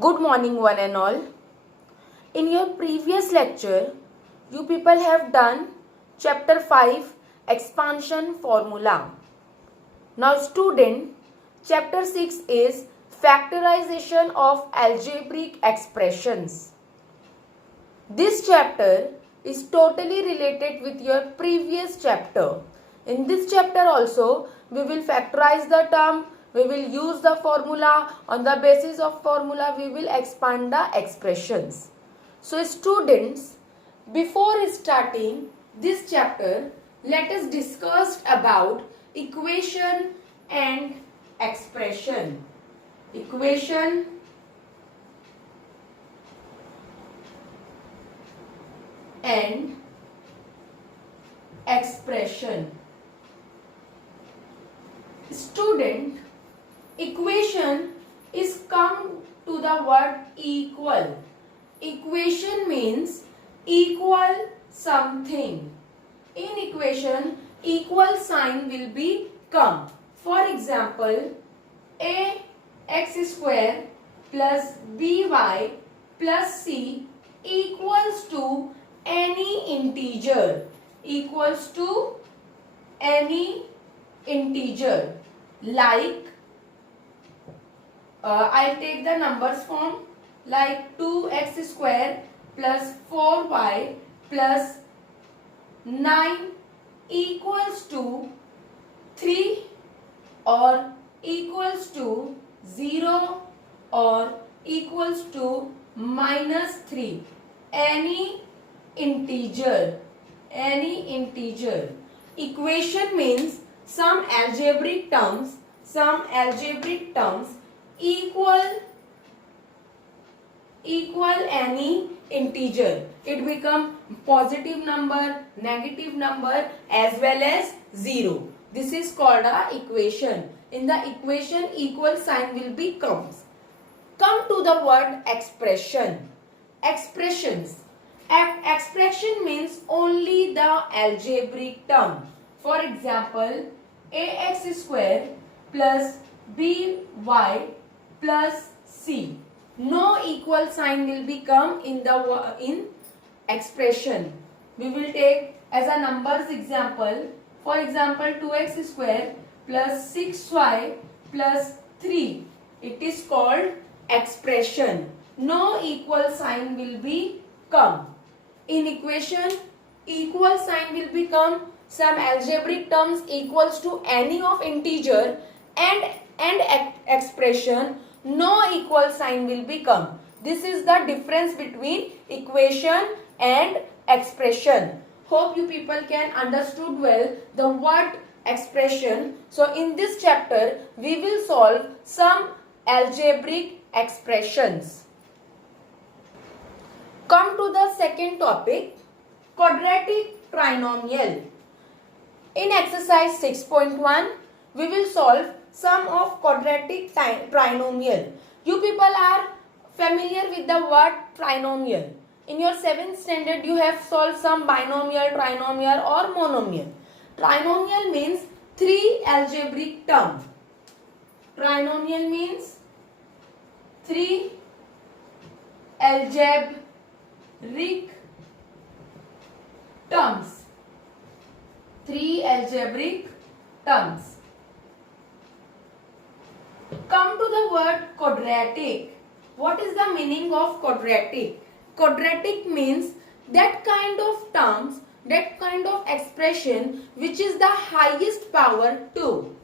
Good morning, one and all. In your previous lecture, you people have done chapter 5 expansion formula. Now, student, chapter 6 is factorization of algebraic expressions. This chapter is totally related with your previous chapter. In this chapter also, we will factorize the term, we will use the formula. On the basis of formula, we will expand the expressions. So students, before starting this chapter, let us discuss about equation and expression. Equation and expression. Student, equation is come to the word equal. Equation means equal something. In equation, equal sign will be come. For example, ax square plus by plus c equals to any integer. Equals to any integer. Like, I'll take the numbers form like 2x square plus 4y plus 9 equals to 3 or equals to 0 or equals to minus 3. Any integer. Equation means some algebraic terms equal any integer. It become positive number, negative number as well as 0. This is called a equation. In the equation, equal sign will be comes. Come to the word expression. Expressions. Expression means only the algebraic term. For example, ax square plus by plus c. No equal sign will become in expression. We will take as a numbers example. For example, 2x square plus 6y plus 3. It is called expression. No equal sign will be come. In equation, equal sign will become some algebraic terms equals to any of integer, and expression no equal sign will become. This is the difference between equation and expression. Hope you people can understood well the word expression. So in this chapter we will solve some algebraic expressions. Come to the second topic, quadratic trinomial. In exercise 6.1, we will solve sum of quadratic trinomial. You people are familiar with the word trinomial. In your 7th standard, you have solved some binomial, trinomial or monomial. Trinomial means 3 algebraic terms. Trinomial means 3 algebraic terms. 3 algebraic terms. Come to the word quadratic. What is the meaning of quadratic? Quadratic means that kind of terms, that kind of expression which is the highest power 2.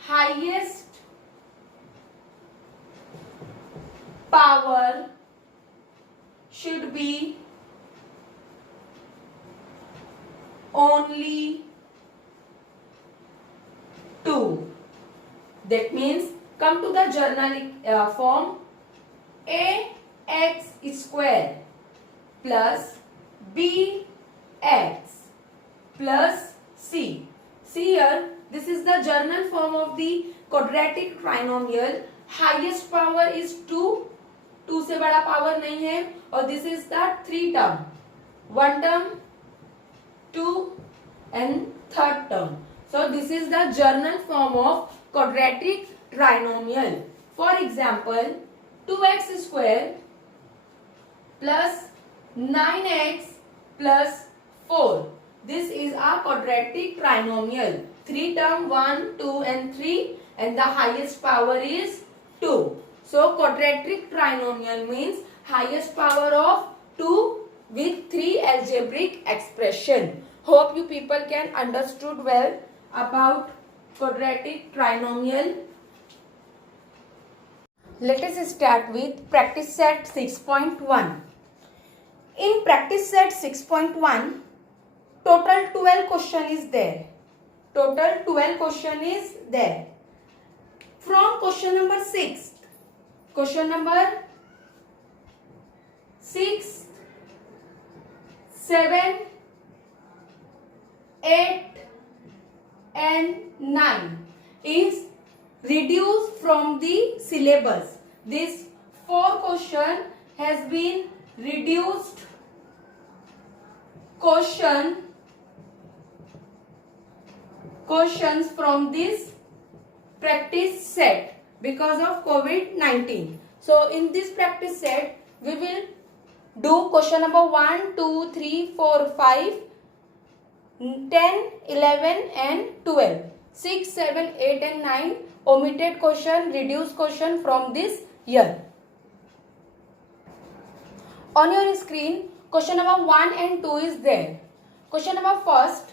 Highest power should be only 2. That means come to the journal form, ax square plus bx plus c. See here, this is the journal form of the quadratic trinomial. Highest power is 2. 2 से बड़ा power नहीं है. और this is the 3 term. 1 term, 2 and third term. So this is the journal form of quadratic trinomial. For example, 2x square plus 9x plus 4. This is a quadratic trinomial. 3 term 1, 2 and 3 and the highest power is 2. So quadratic trinomial means highest power of 2 with 3 algebraic expression. Hope you people can understood well about quadratic trinomial. Let us start with practice set 6.1. In practice set 6.1, total 12 question is there. Total 12 question is there. From question number 6, question number 6, 7, 8 and 9 is reduced from the syllabus. This 4 question has been reduced questions from this practice set because of COVID-19. So in this practice set we will do question number 1, 2, 3, 4, 5, 10, 11 and 12. 6, 7, 8 and 9 omitted question, reduced question from this year. On your screen, question number 1 and 2 is there. Question number first,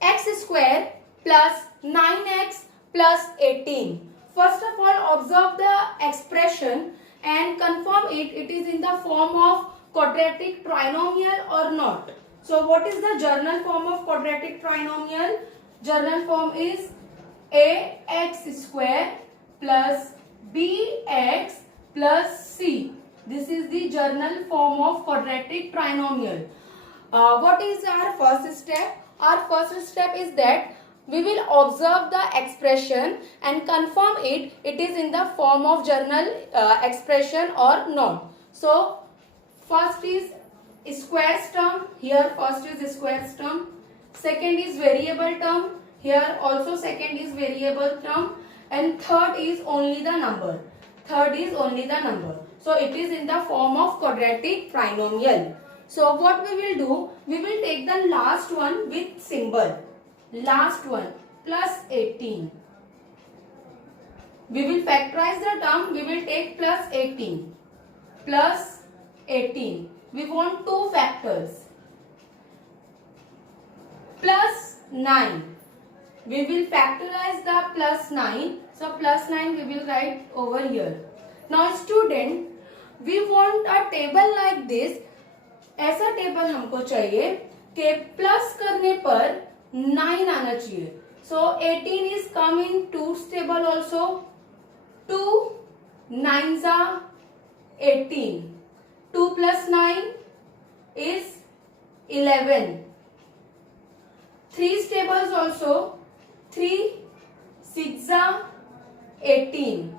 x square plus 9x plus 18. First of all, observe the expression and confirm it is in the form of quadratic trinomial or not. So what is the journal form of quadratic trinomial? Journal form is ax square plus bx plus c. This is the journal form of quadratic trinomial. What is our first step? Our first step is that we will observe the expression and confirm it is in the form of journal expression or not. So first is squares term. Here first is squares term. Second is variable term. Here also second is variable term. And third is only the number. Third is only the number. So it is in the form of quadratic trinomial. So what we will do? We will take the last one with symbol. Last one plus 18. We will factorize the term. We will take plus 18. Plus 18. We want two factors. Plus 9. We will factorize the plus 9. So plus 9 we will write over here. Now student, we want a table like this. ऐसा table हमको चाहिए कि plus करने पर 9 आना चाहिए. So 18 is come in 2's table also. 2 9s are 18. 2 plus 9 is 11. 3's tables also. 3 6 are 18.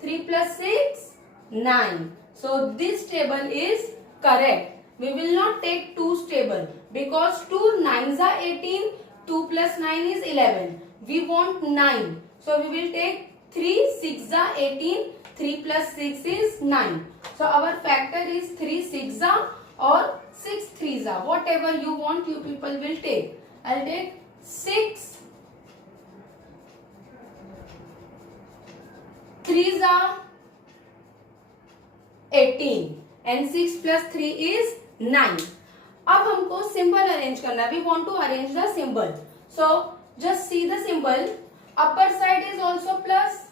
3 plus 6 9. So this table is correct. We will not take 2's table because 2 9s are 18. 2 plus 9 is 11. We want 9. So we will take 3 6 are 18. 3 plus 6 is 9. So our factor is 3 6 are or 6 3s are. Whatever you want, you people will take. I'll take 6 3s are 18 and 6 plus 3 is 9. अब हमको symbol arrange करना है. We want to arrange the symbol. So just see the symbol. Upper side is also plus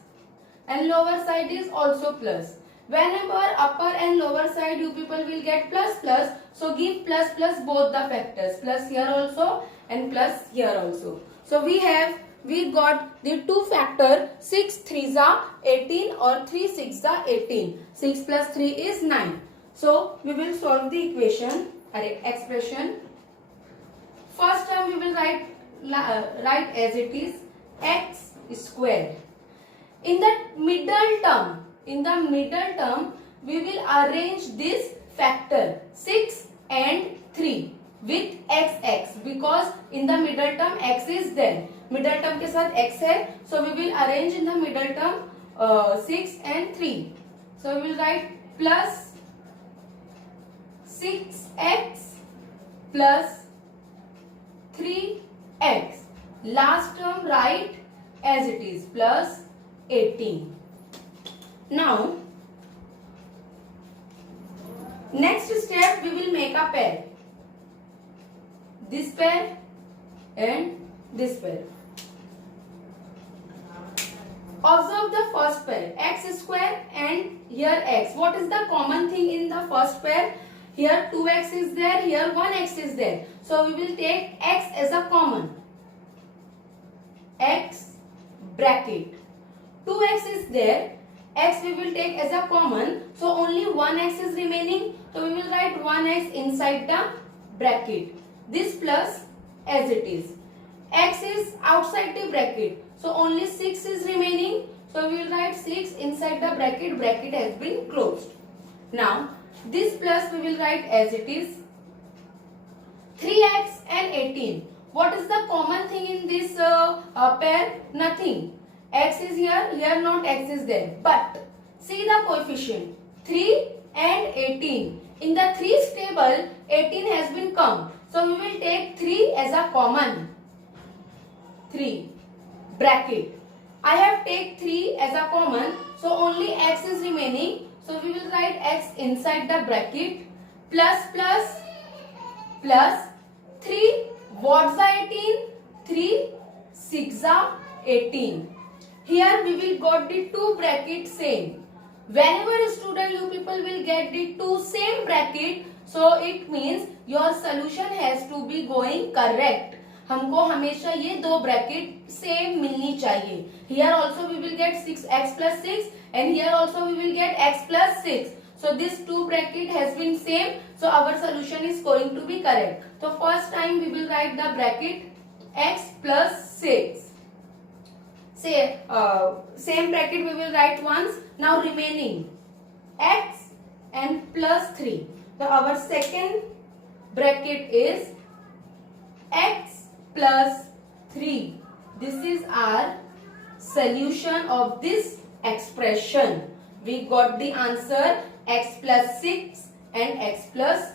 and lower side is also plus. Whenever upper and lower side you people will get plus plus. So give plus plus both the factors. Plus here also and plus here also. So we got the two factor 6 3s are 18 or 3 6 are 18. 6 plus 3 is 9. So we will solve the expression. First term we will write as it is x square. In the middle term we will arrange this factor 6 and 3 with x because in the middle term x is there. Middle term के साथ x है, so we will arrange in the middle term 6 and 3. So we will write plus 6x plus 3x. Last term write as it is, plus 18. Now, next step we will make a pair. This pair and this pair. Observe the first pair, x square and here x. What is the common thing in the first pair? Here 2x is there, here 1x is there. So we will take x as a common. X bracket. 2x is there, x we will take as a common. So only 1x is remaining. So we will write 1x inside the bracket. This plus as it is. X is outside the bracket. So only 6 is remaining. So we will write 6 inside the bracket. Bracket has been closed. Now this plus we will write as it is. 3x and 18. What is the common thing in this pair? Nothing. X is here, here not x is there. But see the coefficient 3 and 18. In the 3's table, 18 has been come. So we will take 3 as a common. 3 bracket. I have take 3 as a common. So only x is remaining. So we will write x inside the bracket. Plus plus plus 3. What's the 18? 3 6 are 18. Here we will got the two brackets same. Whenever student you people will get the two same bracket, so it means your solution has to be going correct. हमको हमेशा ये दो bracket same मिलनी चाहिए. Here also we will get 6x plus 6 and here also we will get x plus 6. So this two bracket has been same. So our solution is going to be correct. So first time we will write the bracket x plus 6. Say same bracket we will write once. Now remaining x and plus 3. So our second bracket is x plus 3. This is our solution of this expression. We got the answer x plus 6 and x plus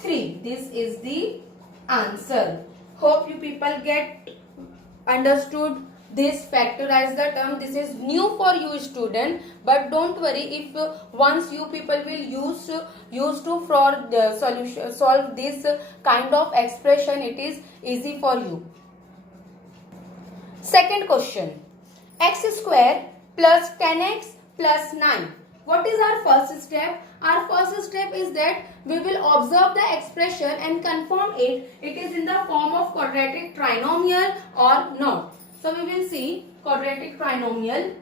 3. This is the answer. Hope you people get understood this. Factorize the term. This is new for you student, but don't worry if once you people will use to for the solution solve this kind of expression, it is easy for you. Second question, x square plus 10x plus 9. What is our first step? Our first step is that we will observe the expression and confirm it is in the form of quadratic trinomial or not. So we will see quadratic trinomial.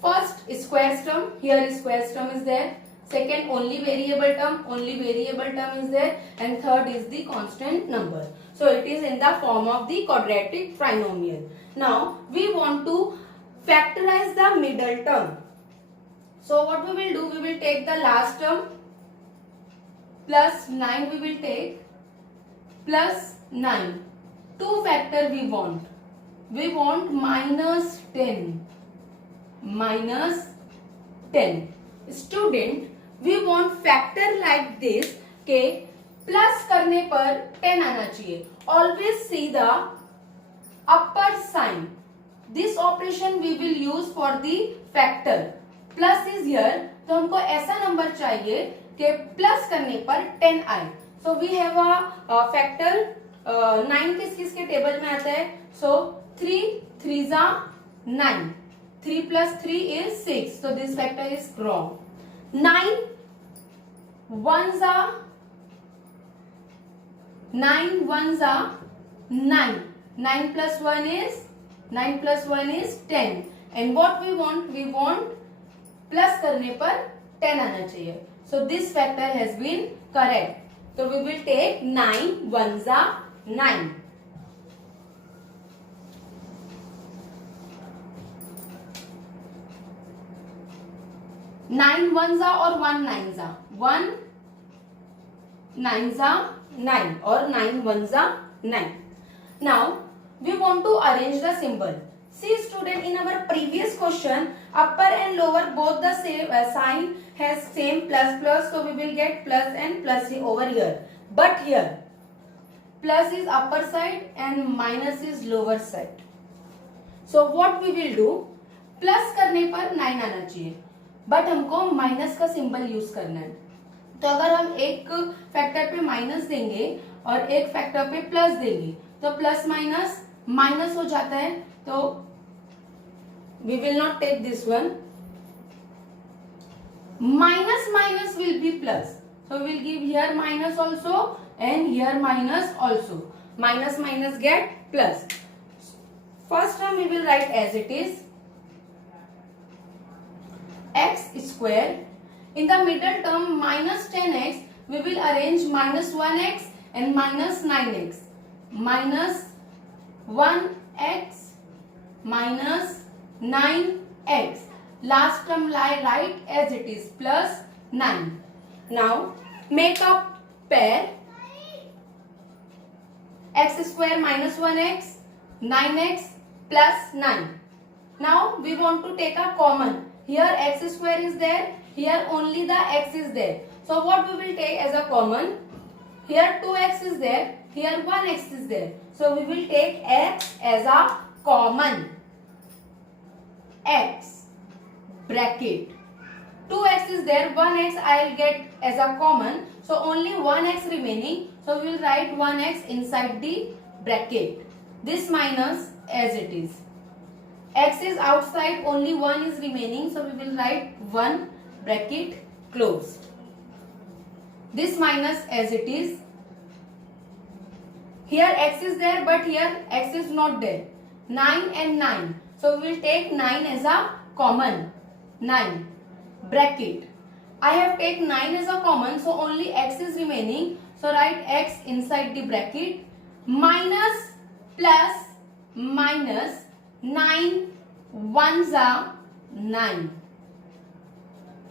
First square term, here square term is there. Second only variable term is there, and third is the constant number. So it is in the form of the quadratic trinomial. Now we want to factorize the middle term. So what we will do, we will take the last term plus 9, we will take plus 9. Two factor we want. We want minus 10. Minus 10. Student, we want factor like this के plus करने पर 10 आना चाहिए. Always see the upper sign. This operation we will use for the factor. Plus is here, तो हमको ऐसा number चाहिए कि प्लस करने पर 10 आए. So we have a factor 9 किस के टेबल में आता है. So 3 3s are 9. 3 plus 3 is 6. So this factor is wrong. 9 1s are 9 1s are 9. 9 plus 1 is 10. And what we want? We want plus करने पर 10 आना चाहिए. So this factor has been correct. So we will take 9 1s are 9. Nine ones are or 1 nines are. 1 nines are 9 or 9 ones are 9. Now we want to arrange the symbol. See student, in our previous question Upper and lower both the same sign has same plus plus, so we will get plus and plus over here. But here plus is upper side and minus is lower side. So what we will do, plus करने पर 9 आना चाहिए, but हमको minus का symbol use करना है. तो अगर हम एक फैक्टर पे माइनस देंगे और एक फैक्टर पे प्लस देंगे तो प्लस माइनस माइनस हो जाता है. तो we will not take this one. Minus minus will be plus, so we will give here minus also and here minus also. Minus minus get plus. First term we will write as it is, x square. In the middle term minus 10x, we will arrange minus 1x and minus 9x. Minus 1x minus 9x. Last term write as it is, plus 9. Now make a pair, x square minus 1x, 9x plus 9. Now we want to take a common. Here x square is there, here only the x is there. So what we will take as a common? Here 2x is there, here 1x is there. So we will take x as a common. X bracket. 2x is there, 1x I will get as a common. So only 1x remaining. So we will write 1x inside the bracket. This minus as it is. X is outside, only 1 is remaining. So we will write 1 bracket closed. This minus as it is. Here x is there, but here x is not there. 9 and 9. So we will take 9 as a common. 9 bracket. I have taken 9 as a common, so only x is remaining. So write x inside the bracket. Minus plus minus 9 ones are 9.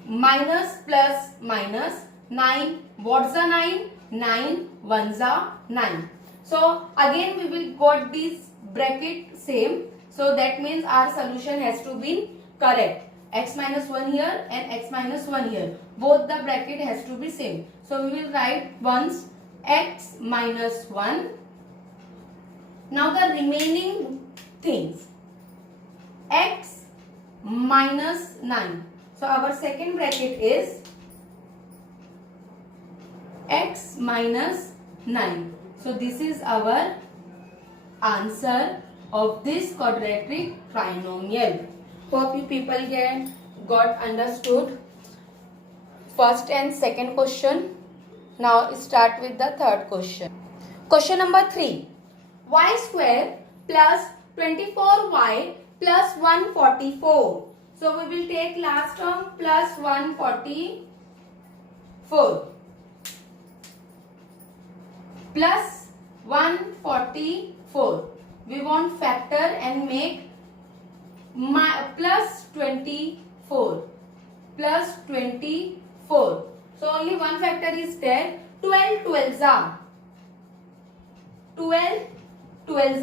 Minus plus minus 9. What's the 9? 9 ones are 9. So again we will got this bracket same. So that means our solution has to be correct. X minus 1 here and x minus 1 here. Both the bracket has to be same. So we will write once x minus 1. Now the remaining things. X minus 9. So our second bracket is x minus 9. So this is our answer of this quadratic trinomial. Hope you people got understood first and second question. Now start with the third question. Question number 3. Y square plus 24y plus 144. So we will take last term plus 144 plus 144. We want factor and make plus 24 plus 24. So only one factor is there. 12 12s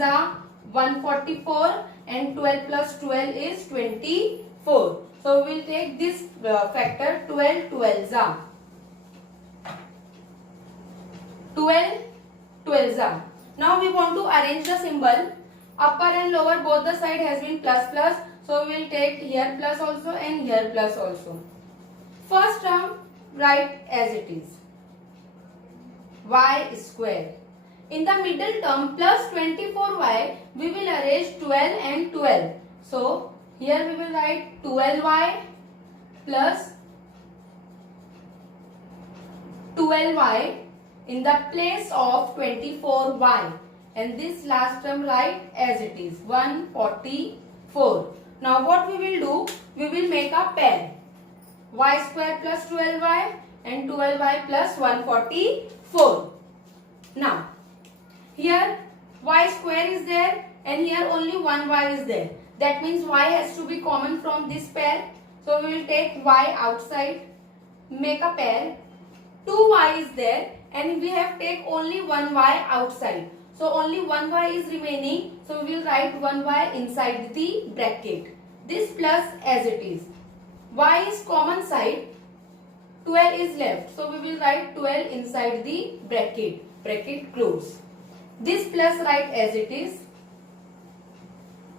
are 144 and 12 plus 12 is 24. So we will take this factor 12 12s are 12 12s are. Now we want to arrange the symbol. Upper and lower both the side has been plus plus. So we will take here plus also and here plus also. First term write as it is. Y square. In the middle term plus 24y we will arrange 12 and 12. So here we will write 12y plus 12y in the place of 24y. And this last term write as it is 144. Now what we will do? We will make a pair. Y square plus 12y and 12y plus 144. Now here y square is there and here only one y is there. That means y has to be common from this pair. So we will take y outside, make a pair. 2y is there and we have take only one y outside. So only one y is remaining. So we will write one y inside the bracket. this plus as it is. Y is common side, 12 is left, so we will write 12 inside the bracket, bracket close. This plus write as it is.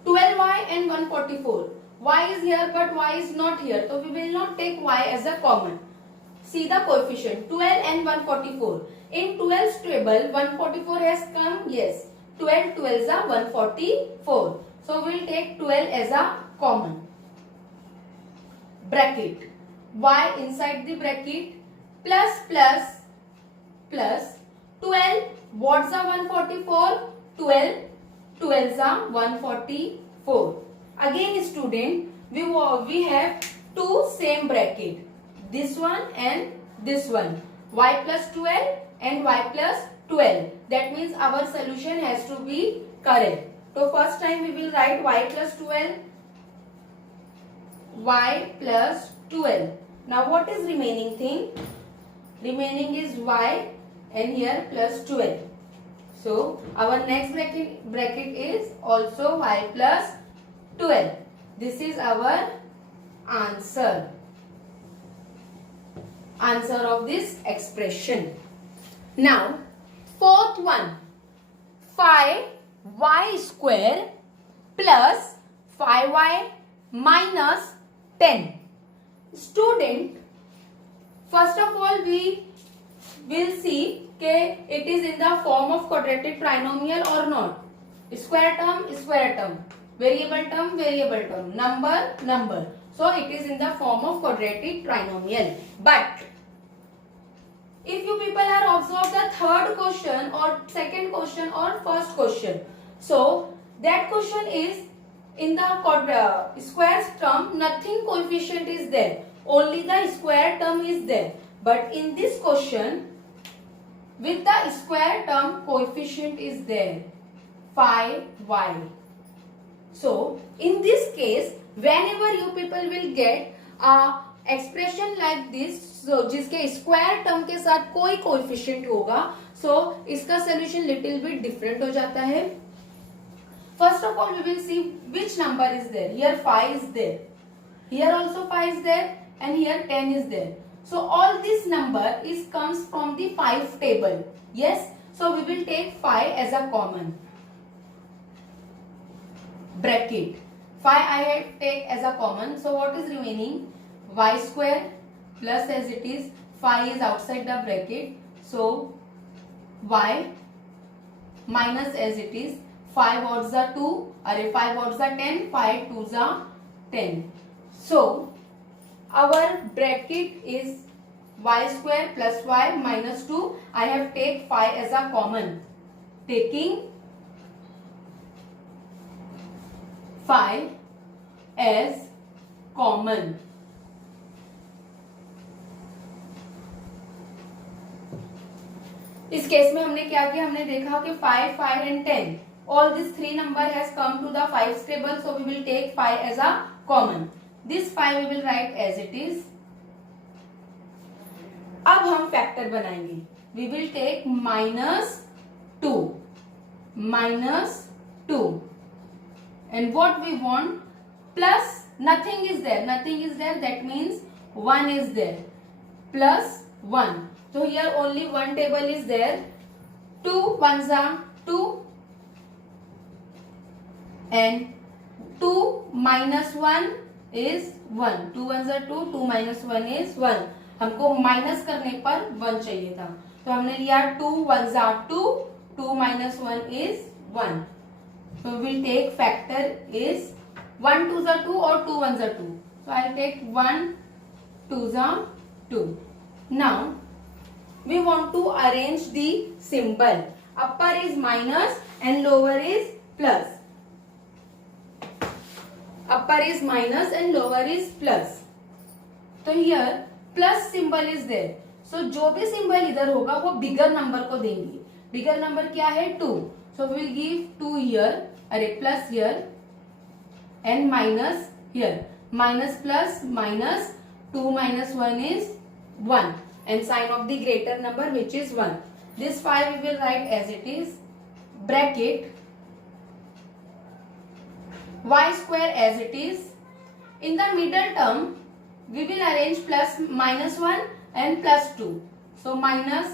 12y and 144. Y is here but y is not here, so we will not take y as a common. See the coefficient 12 and 144. In 12's table 144 has come, yes. 12 12s are 144. So we will take 12 as a common. Bracket. Y inside the bracket plus plus plus 12. What's a 144? 12. 12s are 144. Again student, we have two same bracket. This one and this one. Y plus 12 and y plus 12. That means our solution has to be correct. So first time we will write y plus 12. Y plus 12. Now what is remaining thing? Remaining is y and here plus 12. So our next bracket is also y plus 12. This is our answer. Answer of this expression. Now fourth one, 5y square plus 5y minus 10. Student, first of all we will see that it is in the form of quadratic trinomial or not. Square term, variable term, number. So it is in the form of quadratic trinomial. But if you people are observed the third question or second question or first question, so that question is in the square term, nothing coefficient is there, only the square term is there. But in this question, with the square term coefficient is there, 5y. So in this case, whenever you people will get a expression like this, so जिसके square term के साथ कोई coefficient होगा, so इसका solution little bit different हो जाता है. First of all we will see which number is there. Here 5 is there, here also 5 is there, and here 10 is there. So all this number is comes from the 5 table. Yes, so we will take 5 as a common. Bracket 5 I have take as a common. So what is remaining? Y square plus as it is, 5 is outside the bracket, so y minus as it is, 5 odds are 2, 5 odds are 10, 5 twos are 10. So our bracket is y square plus y minus 2. I have take 5 as a common, taking 5 as common. इस case में हमने क्या किया, हमने देखा कि 5, 5 and 10, all these three number has come to the 5's table, so we will take 5 as a common. This 5 we will write as it is. अब हम फैक्टर बनाएंगे. We will take -2, and what we want, plus nothing is there, that means 1 is there, plus 1. So here only one table is there. 2 ones are 2 and 2 minus 1 is 1. 2 ones are 2, 2 minus 1 is 1. हमको minus करने पर 1 चाहिए था, तो हमने लिया 2 ones are 2, 2 minus 1 is 1. So we will take factor is 1 twos are 2 or 2 ones are 2. So I will take 1 twos are 2. Now we want to arrange the symbol. Upper is minus and lower is plus. Upper is minus and lower is plus. तो here plus symbol is there. So जो भी symbol इधर होगा वो bigger number को देंगे. Bigger number क्या है? 2. So we will give 2 here, plus here, and minus here. Minus plus minus 2 minus 1 is 1. And sign of the greater number which is 1. This 5 we will write as it is. Bracket y square as it is In the middle term, we will arrange plus minus 1 and plus 2. So minus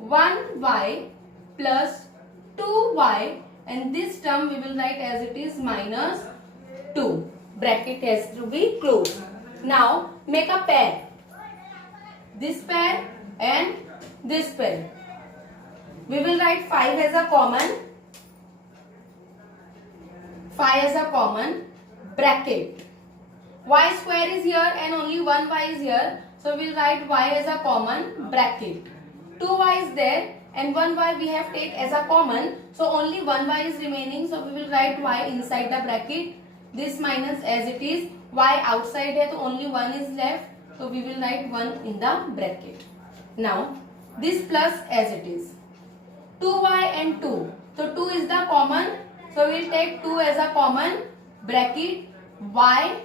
1y plus 2y, and this term we will write as it is minus 2. Bracket has to be closed. Now make a pair. This pair and this pair. We will write 5 as a common. 5 as a common. Bracket. Y square is here and only 1y is here. So we will write y as a common. Bracket. 2y is there and 1y we have take as a common. So only 1y is remaining. So we will write y inside the bracket. This minus as it is. Y outside है तो only 1 is left. So we will write 1 in the bracket. Now this plus as it is. 2y and 2. So 2 is the common. So we will take 2 as a common. Bracket y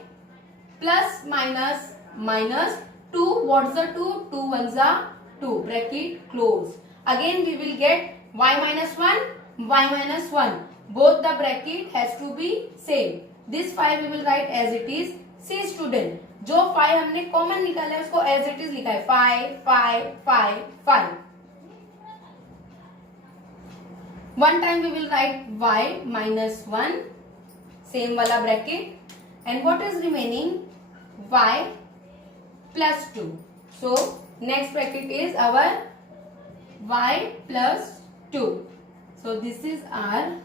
plus minus minus 2. What's the 2? 2 ones are 2. Bracket close. Again we will get y minus 1, y minus 1. Both the bracket has to be same. This 5 we will write as it is. See student, जो 5 हमने common निकाला है उसको as it is लिखा है 5, 5, 5, 5. One time we will write y minus 1, same वाला bracket, and what is remaining? Y plus 2. So next bracket is our y plus 2. So this is our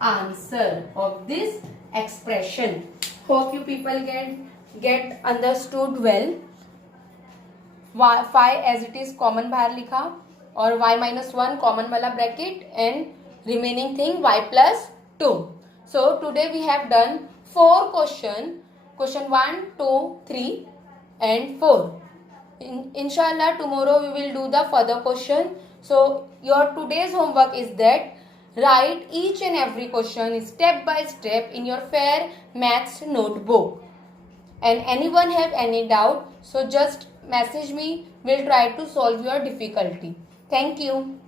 answer of this expression. Hope you people get understood well. Y 5 as it is common बाहर लिखा और y minus 1 common वाला bracket and remaining thing y plus 2. So today we have done 4 question 1, 2, 3 and 4. Inshallah tomorrow we will do the further question. So your today's homework is that write each and every question step by step in your fair maths notebook. And anyone have any doubt, so just message me. We'll try to solve your difficulty. Thank you.